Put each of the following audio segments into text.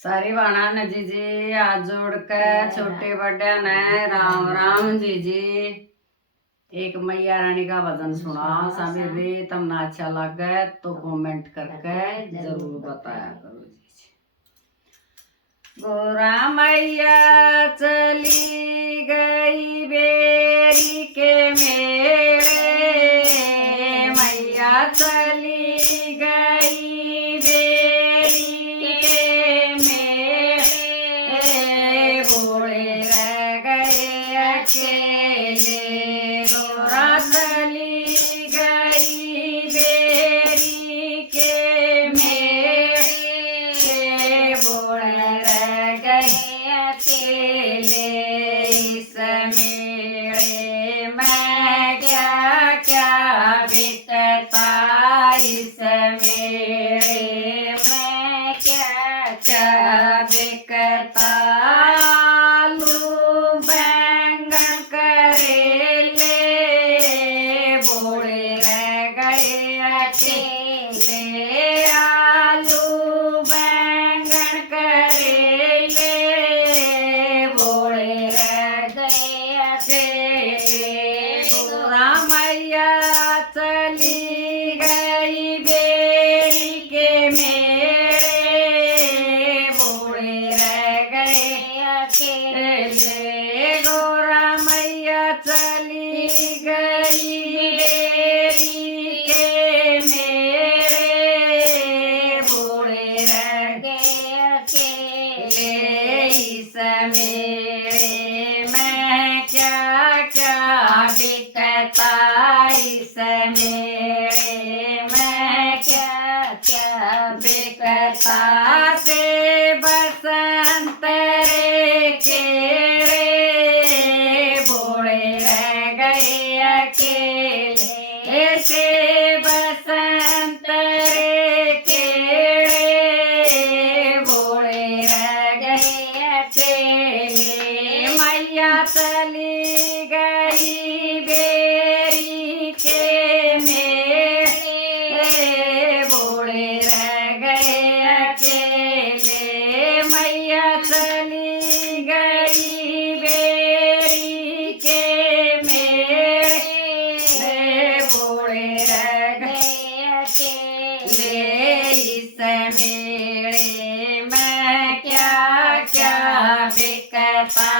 सारी बाणा ने जीजी हाथ जोड़ के छोटे बड़े ने राम राम जीजी। एक मैया रानी का भजन सुना सभी भी तुमने अच्छा लगे तो कमेंट करके जरूर बताया करो जीजी। गोरा मैया चली गई बेरी के मेले, मैया चली गई बेरी के मेले, भोले रह गए अकेले। गोरा चली गई बेरी के मेले, भोले रह गए अकेले। इस मेले में क्या क्या बिकता, इस मेले में क्या क्या बिकता, आलू बैंगन करेले, भोले रह गए अकेले। आलू बैंगन करेले, भोले रह गए अकेले। गोरा मैया चली गई बेरी के मेले, भोले रह गए अकेले। गोरा मैया चली गई बेरी के मेले, भोले रह गए अकेले। इस मेले में क्या क्या बिकता, इस मेले में क्या क्या बिकता, सेब संतरे केले, भोले रह गए अकेले। सेब संतरे केले, भोले रह गए अकेले। मैया चली गई बेरी के मेले, भोले रह गए अकेले। मैया चली गई बेरी के मेले, भोले रह गए अकेले। इस मेले में क्या क्या बिकता,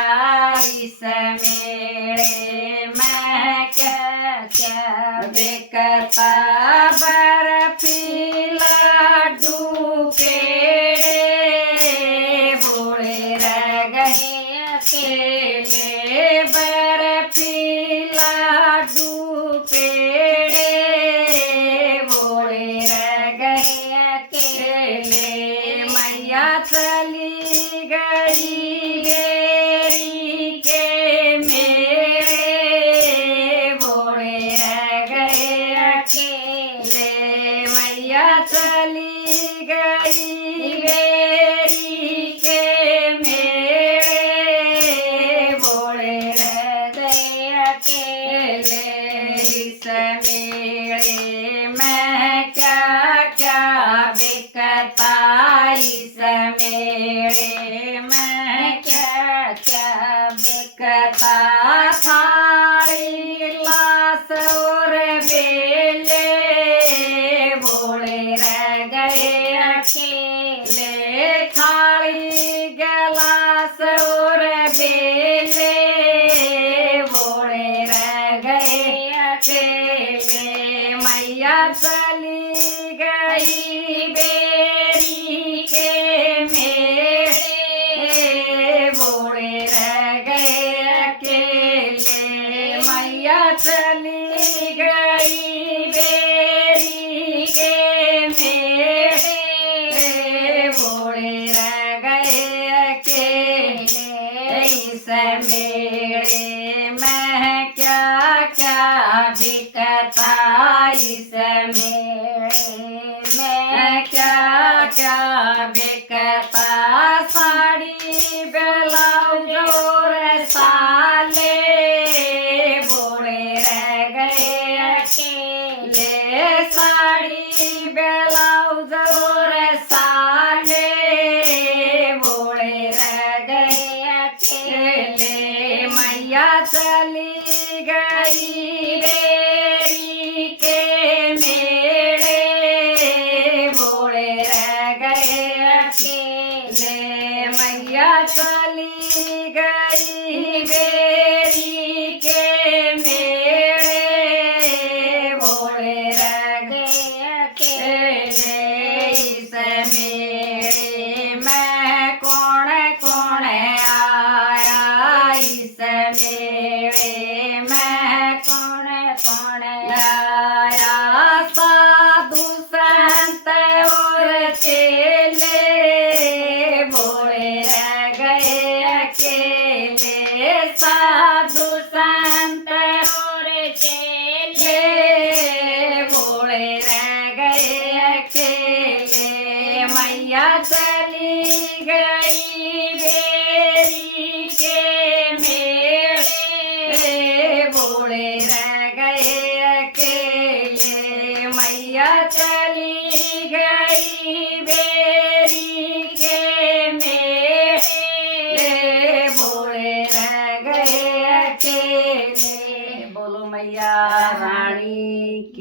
इस मेले में क्या क्या बिकता, बर्फी लड्डू पेड़े, भोले रह गए अकेले। बर्फी लड्डू पेड़े, भोले रह गए अकेले। मैया चली गई बेरी के मेले, भोले रह गए अकेले। मैया चली गई बेरी के मेले, भोले रह गए अकेले। इस मेले में क्या क्या बिकता, इस मेले में क्या क्या बिकता, थाली ग्लास और बेले, भोले रह गए अकेले। थाली गिलास और बेले, भोले रह गए अकेले। मैया चली गई बेरी के मेले, भोले रह गए अकेले। मैया चली गई बेरी के मेले, भोले रह गए अकेले। इस मेले में क्या क्या बिकता, इस मेले में क्या क्या बिकता, साड़ी ब्लाउज और साले, भोले रह गए अकेले। साड़ी ब्लाउज और साले, चली गई बेरी के मेले, भोले रह गए अकेले। मैया चली गई बेरी के मेले, भोले रह गए अकेले। इस मेले में कौन कौन आया, इस मेले में कौन कौन आया। साधु संत और चेले, भोले रह गए अकेले। साधु संत और चेले, भोले रह गए अकेले। मैया चली गई बेरी के मेले, भोले रह गए अकेले। मैया चली गई बेरी के मेले, भोले रह गए अकेले। बोलो मैया रानी की।